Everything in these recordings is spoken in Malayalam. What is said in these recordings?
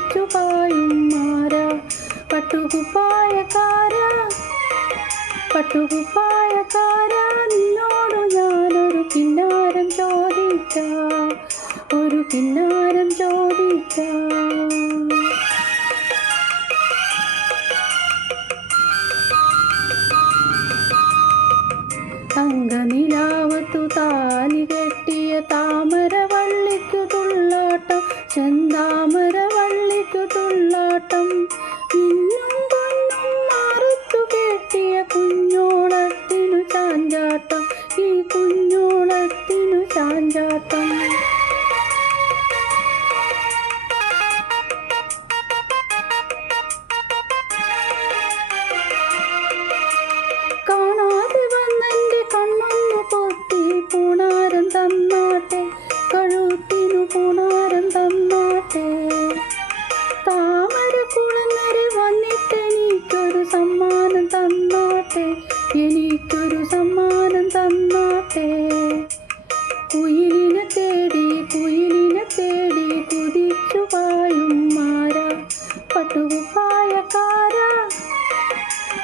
കുതിച്ചു പായും മാര പട്ടുകുപ്പായക്കാര പട്ടുകുപ്പായക്കാര നിന്നോടു ഞാനൊരു കിന്നാരം ചോദിക്കാം, ഒരു കിന്നാരം ചോദിക്കാം. തങ്കനിലാവത്തു താലി കെട്ടിയ താമരവള്ളിക്കു തുള്ളാട്ടം, ചെന്താമരവള്ളിക്കു തുള്ളാട്ടം. മിന്നും പൊന്നും മാറത്തു കെട്ടിയ കുഞ്ഞോളത്തിനു ചാഞ്ചാട്ടം, ഈ കുഞ്ഞോളത്തിനു ചാഞ്ചാട്ടം. കാണാതെ വന്നെൻ്റെ കണ്ണൊന്നു പൊത്തി പൂണാരം തന്നാട്ടെ, കഴുത്തിനു പൂണാരം തന്നാട്ടെ. താമര കുളങ്ങരെ വന്നിട്ടെനിക്കൊരു സമ്മാനം തന്നാട്ടെ, എനിക്കൊരു സമ്മാനം തന്നാട്ടെ. കുയിലിനെ തേടി കുതിച്ചു പായും മാര പട്ടുകുപ്പായക്കാര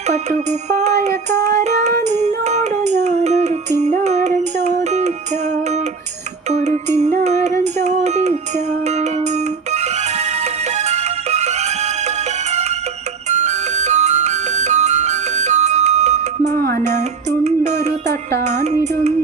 പട്ടുകുപ്പായക്കാര നിന്നോടു ഞാനൊരു കിന്നാരം ചോദിക്കാം, ഒരു കിന്നാരം ചോദിക്കാം. മാനത്തുണ്ടൊരു തട്ടാനിരുന്നു